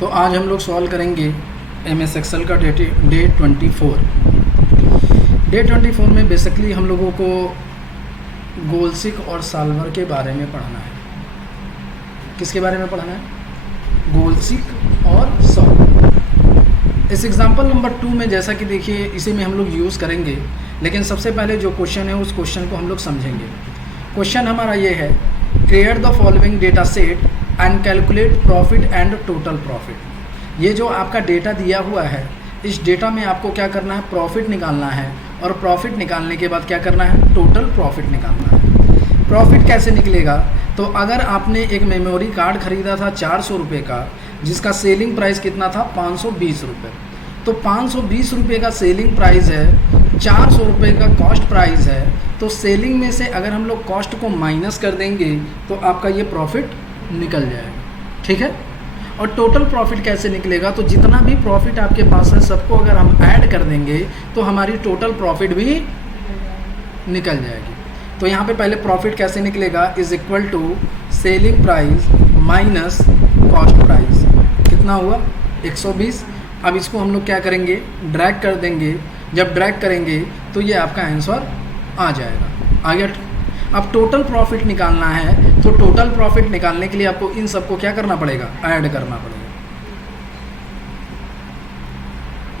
तो आज हम लोग सॉल्व करेंगे MS एक्सेल का डे 24। डे 24 में बेसिकली हम लोगों को गोलसिक और सॉल्वर के बारे में पढ़ना है। किसके बारे में पढ़ना है? गोलसिक और सॉल्वर। इस एग्जांपल नंबर 2 में जैसा कि देखिए इसी में हम लोग यूज़ करेंगे, लेकिन सबसे पहले जो क्वेश्चन है उस क्वेश्चन को हम लोग समझेंगे। क्वेश्चन हमारा ये है, create the following data set and calculate profit and total profit. ये जो आपका डेटा दिया हुआ है, इस डेटा में आपको क्या करना है? प्रॉफिट निकालना है, और प्रॉफिट निकालने के बाद क्या करना है? टोटल प्रॉफिट निकालना है। प्रॉफिट कैसे निकलेगा? तो अगर आपने एक मेमोरी कार्ड खरीदा था 400 रुपये का, जिसका सेलिंग प्राइस कितना था? 520 रुपये। तो 520 रुपये का सेलिंग प्राइस है, 400 रुपये का कॉस्ट प्राइस है। तो सेलिंग में से अगर हम लोग कॉस्ट को माइनस कर देंगे तो आपका ये प्रॉफिट निकल जाएगा। ठीक है। और टोटल प्रॉफिट कैसे निकलेगा? तो जितना भी प्रॉफिट आपके पास है सबको अगर हम ऐड कर देंगे तो हमारी टोटल प्रॉफिट भी निकल जाएगी। तो यहाँ पे पहले प्रॉफिट कैसे निकलेगा? Is equal to selling price minus cost price. कितना हुआ? 120। अब इसको हम लोग क्या करेंगे? ड्रैग कर देंगे। जब ड्रैग करेंगे तो ये आपका आंसर आ जाएगा। आ गया। अब टोटल प्रॉफिट निकालना है, तो टोटल प्रॉफिट निकालने के लिए आपको इन सबको क्या करना पड़ेगा? ऐड करना पड़ेगा।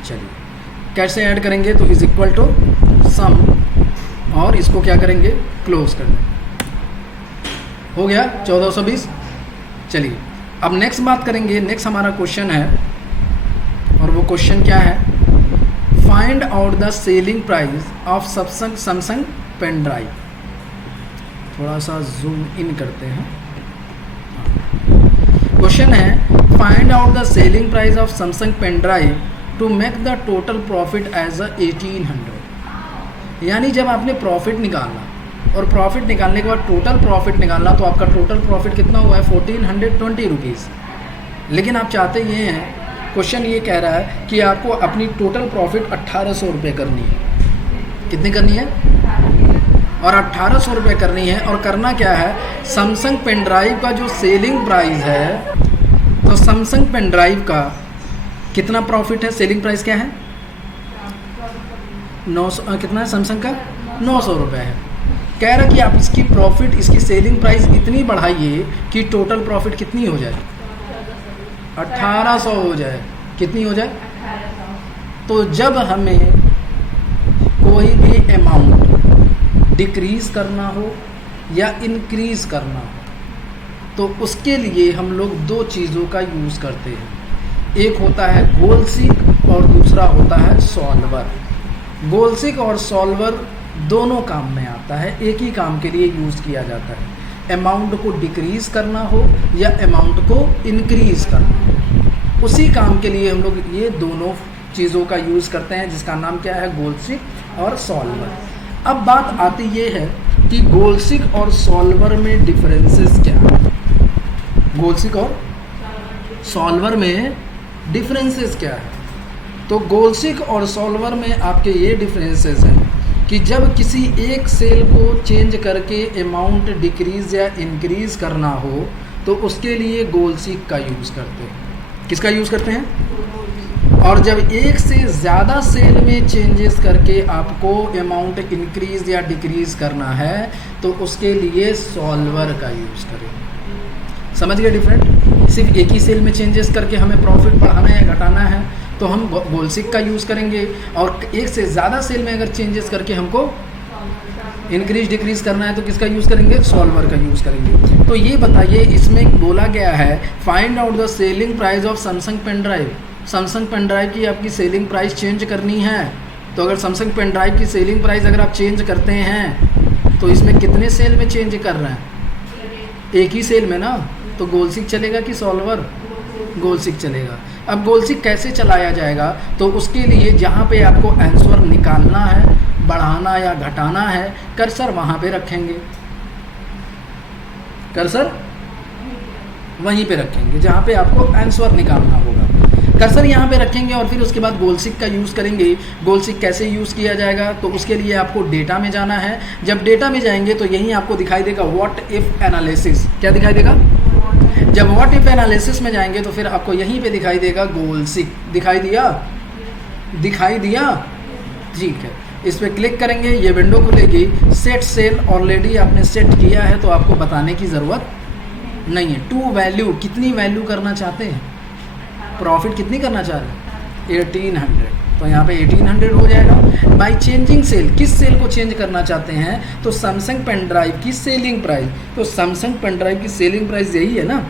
चलिए कैसे ऐड करेंगे? तो इज इक्वल टू सम, और इसको क्या करेंगे? क्लोज कर देंगे। हो गया 1420। चलिए अब नेक्स्ट बात करेंगे। नेक्स्ट हमारा क्वेश्चन है, और वो क्वेश्चन क्या है? Find out the selling price of Samsung pen drive. थोड़ा सा जूम इन करते हैं। क्वेश्चन है, find out the selling price of Samsung pen drive to make the total profit as 1800। यानी जब आपने प्रॉफिट निकालना, और प्रॉफिट निकालने के बाद टोटल प्रॉफिट निकालना, तो आपका टोटल प्रॉफिट कितना हुआ है? 1420 रुपीज़। लेकिन आप चाहते ये हैं, क्वेश्चन ये कह रहा है कि आपको अपनी टोटल प्रॉफिट 1800 रुपये करनी है। कितनी करनी है? और 1800 रुपये करनी है। और करना क्या है? सैमसंग पेन ड्राइव का जो सेलिंग प्राइस है, तो सैमसंग पेन ड्राइव का कितना प्रॉफिट है? सेलिंग प्राइस क्या है? 900। कितना है सैमसंग का? 900 रुपये है। कह रहा कि आप इसकी प्रॉफिट, इसकी सेलिंग प्राइस इतनी बढ़ाइए कि टोटल प्रॉफिट कितनी हो जाए? 1800 हो जाए। कितनी हो जाए? तो जब हमें कोई भी अमाउंट डिक्रीज़ करना हो या इंक्रीज़ करना हो, तो उसके लिए हम लोग दो चीज़ों का यूज़ करते हैं। एक होता है गोलसिक और दूसरा होता है सॉल्वर। गोलसिक और सॉल्वर दोनों काम में आता है, एक ही काम के लिए यूज़ किया जाता है। अमाउंट को डिक्रीज़ करना हो या अमाउंट को इंक्रीज़ करना हो, उसी काम के लिए हम लोग ये दोनों चीज़ों का यूज़ करते हैं, जिसका नाम क्या है? गोलसिक और सॉल्वर। अब बात आती ये है कि गोलसिक और सॉल्वर में डिफरेंसेस क्या है? गोलसिक और सॉल्वर में डिफरेंसेस क्या है? तो गोलसिक और सॉल्वर में आपके ये डिफरेंसेस हैं कि जब किसी एक सेल को चेंज करके अमाउंट डिक्रीज़ या इंक्रीज़ करना हो, तो उसके लिए गोलसिक का यूज़ करते हैं। किसका यूज़ करते हैं? और जब एक से ज़्यादा सेल में चेंजेस करके आपको अमाउंट इंक्रीज़ या डिक्रीज़ करना है, तो उसके लिए सॉल्वर का यूज़ करें। समझ गए डिफरेंट? सिर्फ एक ही सेल में चेंजेस करके हमें प्रॉफिट बढ़ाना या घटाना है तो हम गोलसिक का यूज़ करेंगे, और एक से ज़्यादा सेल में अगर चेंजेस करके हमको इंक्रीज डिक्रीज़ करना है तो किसका यूज़ करेंगे? सॉल्वर का यूज़ करेंगे। तो ये बताइए, इसमें बोला गया है find out the selling price of Samsung pen drive. Samsung pen drive की आपकी सेलिंग प्राइस चेंज करनी है, तो अगर सैमसंग पेन ड्राइव की सेलिंग प्राइस अगर आप चेंज करते हैं तो इसमें कितने सेल में चेंज कर रहे हैं? एक ही सेल में ना। तो गोलसिक चलेगा कि सॉल्वर? गोलसिक चलेगा। अब गोलसिक कैसे चलाया जाएगा? तो उसके लिए जहाँ पे आपको आंसर निकालना है, बढ़ाना या घटाना है, कर्सर वहाँ पे रखेंगे। कर्सर वहीं पे रखेंगे जहाँ पे आपको आंसर निकालना होगा। कर्सर यहाँ पे रखेंगे और फिर उसके बाद गोलसिक का यूज़ करेंगे। गोलसिक कैसे यूज़ किया जाएगा? तो उसके लिए आपको डेटा में जाना है। जब डेटा में जाएंगे तो यहीं आपको दिखाई देगा व्हाट इफ़ एनालिसिस। क्या दिखाई देगा? जब व्हाट इफ एनालिसिस में जाएंगे तो फिर आपको यहीं पे दिखाई देगा गोल सीक, दिखाई दिया, दिखाई दिया, ठीक है। इस पर क्लिक करेंगे, ये विंडो खुलेगी। सेट सेल ऑलरेडी आपने सेट किया है तो आपको बताने की ज़रूरत नहीं है। टू वैल्यू, कितनी वैल्यू करना चाहते हैं, प्रॉफिट कितनी करना चाह रहे हैं, 1800, तो यहाँ पे 1800 हो जाएगा। बाई चेंजिंग सेल, किस सेल को चेंज करना चाहते हैं, तो सैमसंग पेन ड्राइव की सेलिंग प्राइस, तो सैमसंग पेन ड्राइव की सेलिंग प्राइस यही है ना,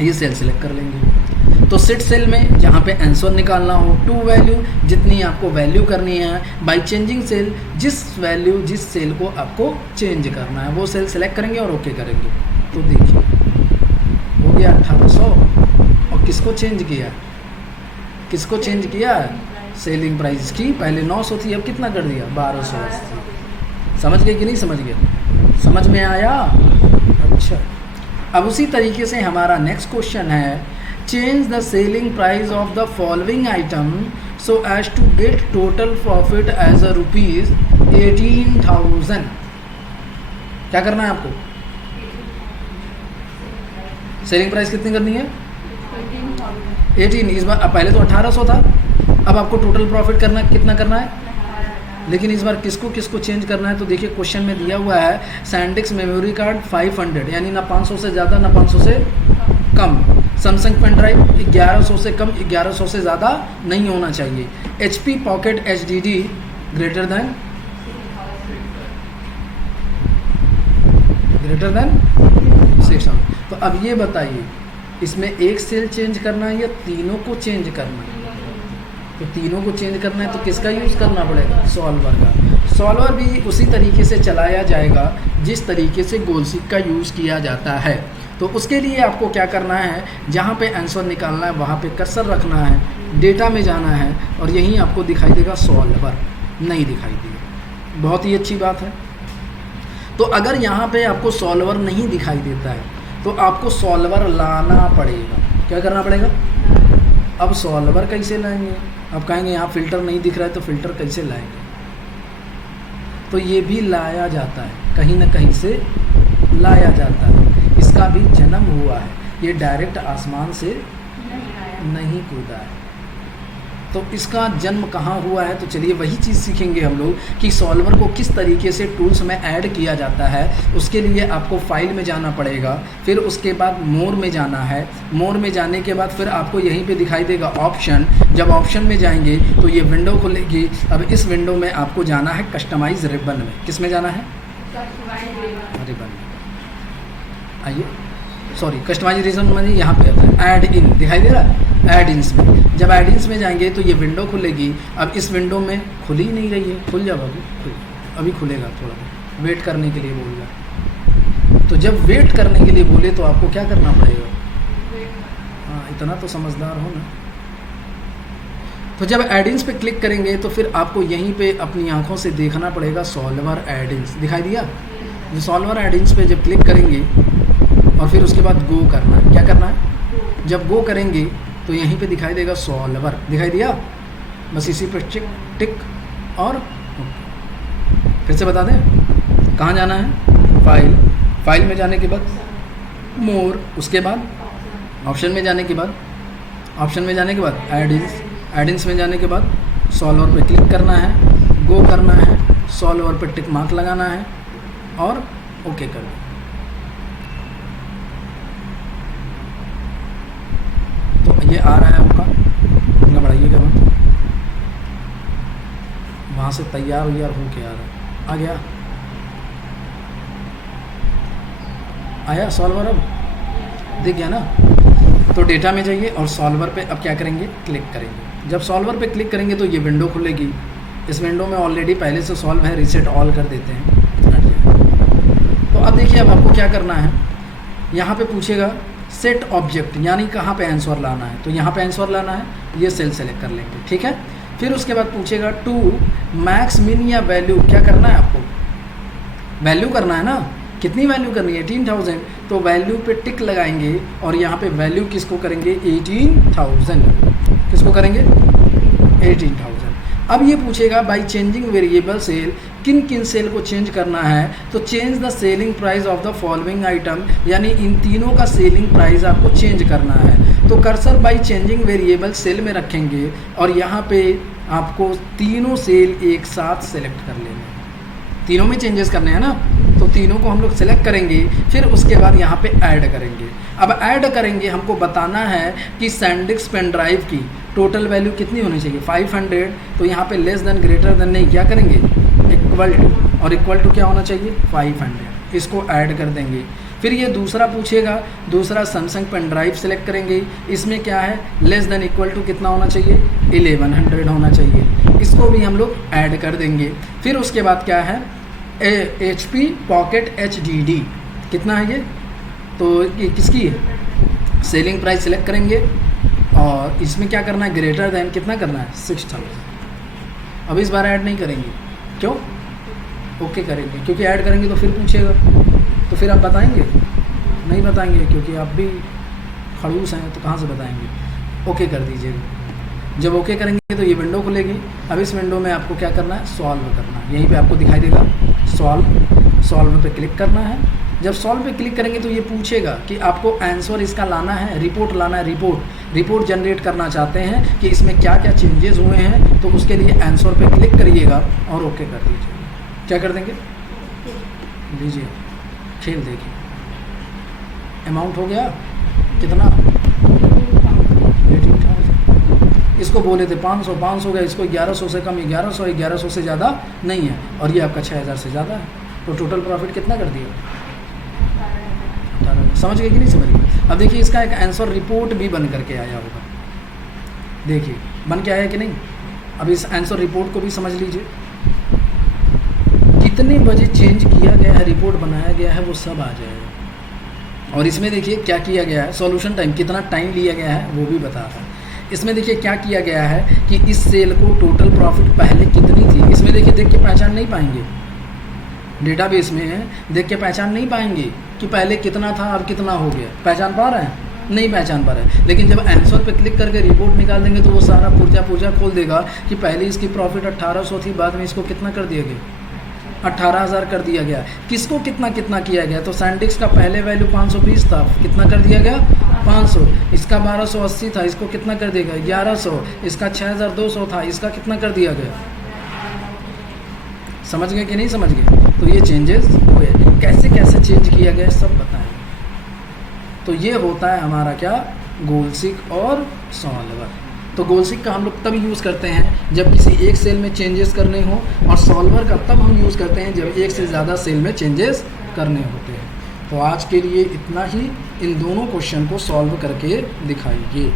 ये सेल सेलेक्ट कर लेंगे। तो सेट सेल में जहाँ पे आंसर निकालना हो, टू वैल्यू, जितनी आपको वैल्यू करनी है। बाई चेंजिंग सेल, जिस वैल्यू, जिस सेल को आपको चेंज करना है वो सेल सेलेक्ट करेंगे और ओके करेंगे। तो देखिए हो गया 1800, और किसको चेंज किया, किसको चेंज किया, सेलिंग प्राइस की, पहले 900 थी, अब कितना कर दिया, 1280। समझ गए कि नहीं समझ गए, समझ में आया। अच्छा, अब उसी तरीके से हमारा नेक्स्ट क्वेश्चन है, change the selling price of the following item so as to get total profit as a rupees 18,000। क्या करना है आपको, सेलिंग प्राइस कितनी करनी है, 18। इस बार पहले तो 1800 था, अब आपको टोटल प्रॉफिट करना, कितना करना है, लेकिन इस बार किसको किसको चेंज करना है। तो देखिए क्वेश्चन में दिया हुआ है सैंडिस्क मेमोरी कार्ड 500, यानी ना 500 से ज़्यादा ना 500 से कम। सैमसंग पेन ड्राइव 1100 से कम, 1100 से ज़्यादा नहीं होना चाहिए। HP pocket HDD greater than 600। तो अब ये बताइए इसमें एक सेल चेंज करना है या तीनों को चेंज करना है, तो तीनों को चेंज करना है तो किसका यूज़ करना पड़ेगा, सॉल्वर का। सॉल्वर भी उसी तरीके से चलाया जाएगा जिस तरीके से गोल सीक का यूज़ किया जाता है। तो उसके लिए आपको क्या करना है, जहाँ पे आंसर निकालना है वहाँ पे कर्सर रखना है, डेटा में जाना है और यहीं आपको दिखाई देगा सॉल्वर, नहीं दिखाई देगा। बहुत ही अच्छी बात है। तो अगर यहाँ पे आपको सॉल्वर नहीं दिखाई देता है तो आपको सॉल्वर लाना पड़ेगा। क्या करना पड़ेगा, अब सॉल्वर कैसे लाएंगे, अब कहेंगे यहाँ फ़िल्टर नहीं दिख रहा है तो फ़िल्टर कैसे लाएंगे, तो ये भी लाया जाता है, कहीं ना कहीं से लाया जाता है। इसका भी जन्म हुआ है, ये डायरेक्ट आसमान से नहीं कूदा है। तो इसका जन्म कहाँ हुआ है, तो चलिए वही चीज़ सीखेंगे हम लोग कि सॉल्वर को किस तरीके से टूल्स में ऐड किया जाता है। उसके लिए आपको फाइल में जाना पड़ेगा, फिर उसके बाद मोर में जाना है। मोर में जाने के बाद फिर आपको यहीं पे दिखाई देगा ऑप्शन। जब ऑप्शन में जाएंगे तो ये विंडो खुलेगी। अब इस विंडो में आपको जाना है कस्टमाइज रिबन में। किस में जाना है, रिबन में। आइए, सॉरी, कस्टमाइजेशन में यहाँ पे आता है ऐड इन, दिखाई दे रहा है, ऐड इन्स में। जब ऐड इन्स में जाएंगे तो ये विंडो खुलेगी। अब इस विंडो में खुल ही नहीं रही है, खुल जाओ अभी खुलेगा, थोड़ा वेट करने के लिए बोल रहा। तो जब वेट करने के लिए बोले तो आपको क्या करना पड़ेगा, हाँ इतना तो समझदार हो ना। तो जब एडिंग्स पे क्लिक करेंगे तो फिर आपको यहीं पे अपनी आंखों से देखना पड़ेगा सॉल्वर एडिंग्स, दिखाई दिया। जो सॉल्वर एडिंग्स पे जब क्लिक करेंगे और फिर उसके बाद गो करना है। क्या करना है, जब गो करेंगे तो यहीं पे दिखाई देगा सॉल्वर, दिखाई दिया। बस इसी पे टिक और फिर से बता दें कहाँ जाना है, फाइल, फाइल में जाने के बाद मोर, उसके बाद ऑप्शन में जाने के बाद, ऑप्शन में जाने के बाद एडिंग्स, एडिंग्स में जाने के बाद सॉल्वर पे क्लिक करना है, गो करना है, सॉल्वर पे टिक मार्क लगाना है और ओके कर दें। तो ये आ रहा है आपका, घबराइएगा मत, वहाँ से तैयार हो के आ रहा है, आ गया, आया सॉल्वर, अब दिख गया ना। तो डेटा में जाइए और सॉल्वर पे अब क्या करेंगे, क्लिक करेंगे। जब सॉल्वर पे क्लिक करेंगे तो ये विंडो खुलेगी। इस विंडो में ऑलरेडी पहले से सॉल्व है, रीसेट ऑल कर देते हैं। तो अब देखिए अब आपको क्या करना है, यहाँ पे पूछेगा सेट ऑब्जेक्ट, यानी कहाँ पे आंसर लाना है, तो यहाँ पे आंसर लाना है, ये सेल सेलेक्ट कर लेंगे, ठीक है। फिर उसके बाद पूछेगा टू मैक्स मिन या वैल्यू, क्या करना है आपको, वैल्यू करना है ना, कितनी वैल्यू करनी है, 18,000। तो वैल्यू पे टिक लगाएंगे और यहाँ पे वैल्यू किसको करेंगे, 18,000, किसको करेंगे, 18,000। अब ये पूछेगा बाई चेंजिंग वेरिएबल सेल, किन किन सेल को चेंज करना है, तो change the selling price of the following item, यानी इन तीनों का सेलिंग प्राइस आपको चेंज करना है। तो cursor by changing variable cell में रखेंगे और यहाँ पे आपको तीनों सेल एक साथ सेलेक्ट कर लेने हैं। तीनों में चेंजेस करने हैं ना, तो तीनों को हम लोग सेलेक्ट करेंगे, फिर उसके बाद यहाँ पे ऐड करेंगे। अब ऐड करेंगे, हमको बताना है कि सैंडिस्क पेन ड्राइव की टोटल वैल्यू कितनी होनी चाहिए, 500। तो यहाँ पे लेस देन ग्रेटर देन नहीं, क्या करेंगे, इक्वल टू, और इक्वल टू क्या होना चाहिए, 500। इसको ऐड कर देंगे। फिर ये दूसरा पूछेगा, दूसरा सैमसंग पेन ड्राइव सेलेक्ट करेंगे, इसमें क्या है, लेस देन इक्वल टू कितना होना चाहिए, 1100 होना चाहिए। इसको भी हम लोग ऐड कर देंगे। फिर उसके बाद क्या है, HP पॉकेट HDD कितना है ये, तो ये किसकी है, सेलिंग प्राइस सेलेक्ट करेंगे और इसमें क्या करना है, ग्रेटर देन कितना करना है, 6000। अब इस बार ऐड नहीं करेंगे, क्यों, ओके करेंगे, क्योंकि ऐड करेंगे तो फिर पूछेगा, तो फिर आप बताएंगे, नहीं बताएंगे, क्योंकि आप भी खड़ूस हैं तो कहाँ से बताएंगे। ओके कर दीजिएगा। जब ओके करेंगे तो ये विंडो खुलेगी। अब इस विंडो में आपको क्या करना है, सॉल्व करना है। यहीं पे आपको दिखाई देगा सॉल्व पे क्लिक करना है। जब सॉल्व पे क्लिक करेंगे तो ये पूछेगा कि आपको आंसर इसका लाना है, रिपोर्ट लाना है, रिपोर्ट जनरेट करना चाहते हैं कि इसमें क्या क्या चेंजेस हुए हैं, तो उसके लिए आंसर पे क्लिक करिएगा और ओके कर दीजिएगा। क्या कर देंगे, लीजिए खेल देखिए, अमाउंट हो गया कितना, 18,000। इसको बोले थे 500 गया, इसको 1100 से कम, 1100 से ज़्यादा नहीं है, और ये आपका 6000 से ज़्यादा है। तो टोटल प्रॉफिट कितना कर दिया, 18। समझ गए कि नहीं समझ गए। अब देखिए इसका एक आंसर रिपोर्ट भी बन करके आया होगा, देखिए बन के आया कि नहीं। अब इस आंसर रिपोर्ट को भी समझ लीजिए, कितने बजे चेंज किया गया है, रिपोर्ट बनाया गया है, वो सब आ जाएगा। और इसमें देखिए क्या किया गया है, सॉल्यूशन टाइम कितना टाइम लिया गया है वो भी बता रहा है। इसमें देखिए क्या किया गया है कि इस सेल को टोटल प्रॉफिट पहले कितनी थी, इसमें देखिए देख के पहचान नहीं पाएंगे, डेटाबेस में है, देख के पहचान नहीं पाएंगे कि पहले कितना था अब कितना हो गया। पहचान पा रहे हैं, नहीं पहचान पा रहे हैं। लेकिन जब आंसर पे क्लिक करके रिपोर्ट निकाल देंगे तो वो सारा पुर्जा खोल देगा कि पहले इसकी प्रॉफिट 1800 थी, बाद में इसको कितना कर दिया गया, 18,000 कर दिया गया। किसको कितना कितना किया गया, तो सैंडिस्क का पहले वैल्यू 520 था, कितना कर दिया गया, 500। इसका 1280 था, इसको कितना कर दिया गया, 1100। इसका 6200 था, इसका कितना कर दिया गया। समझ गए कि नहीं समझ गए। तो ये चेंजेस हुए, कैसे कैसे चेंज किया गया सब बताएं। तो ये होता है हमारा क्या, गोलसिक और सॉल्वर। तो गोलसिक का हम लोग तब यूज़ करते हैं जब किसी एक सेल में चेंजेस करने हो, और सॉल्वर का तब हम यूज़ करते हैं जब एक से ज़्यादा सेल में चेंजेस करने होते हैं। तो आज के लिए इतना ही, इन दोनों क्वेश्चन को सॉल्व करके दिखाइए।